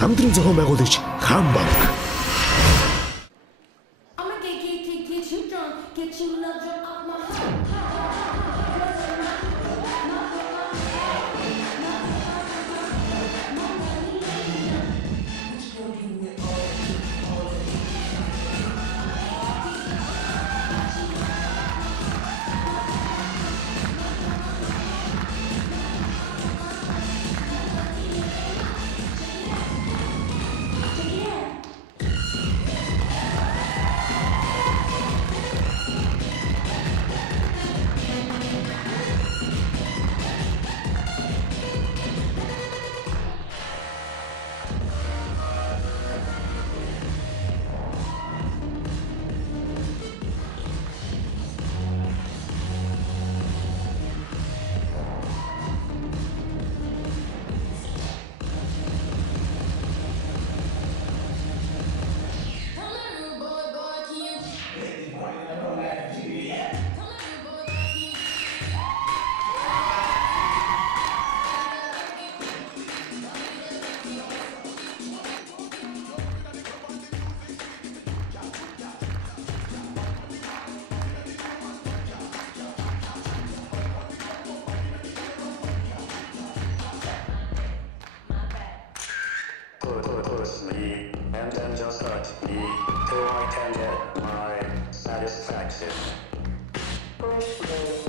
хамтран зохион байгуулагч Хамбанк. I'ma get you drunk, get you love drunk off my heart. Push me and then just hurt me till I can get my satisfaction. Push me.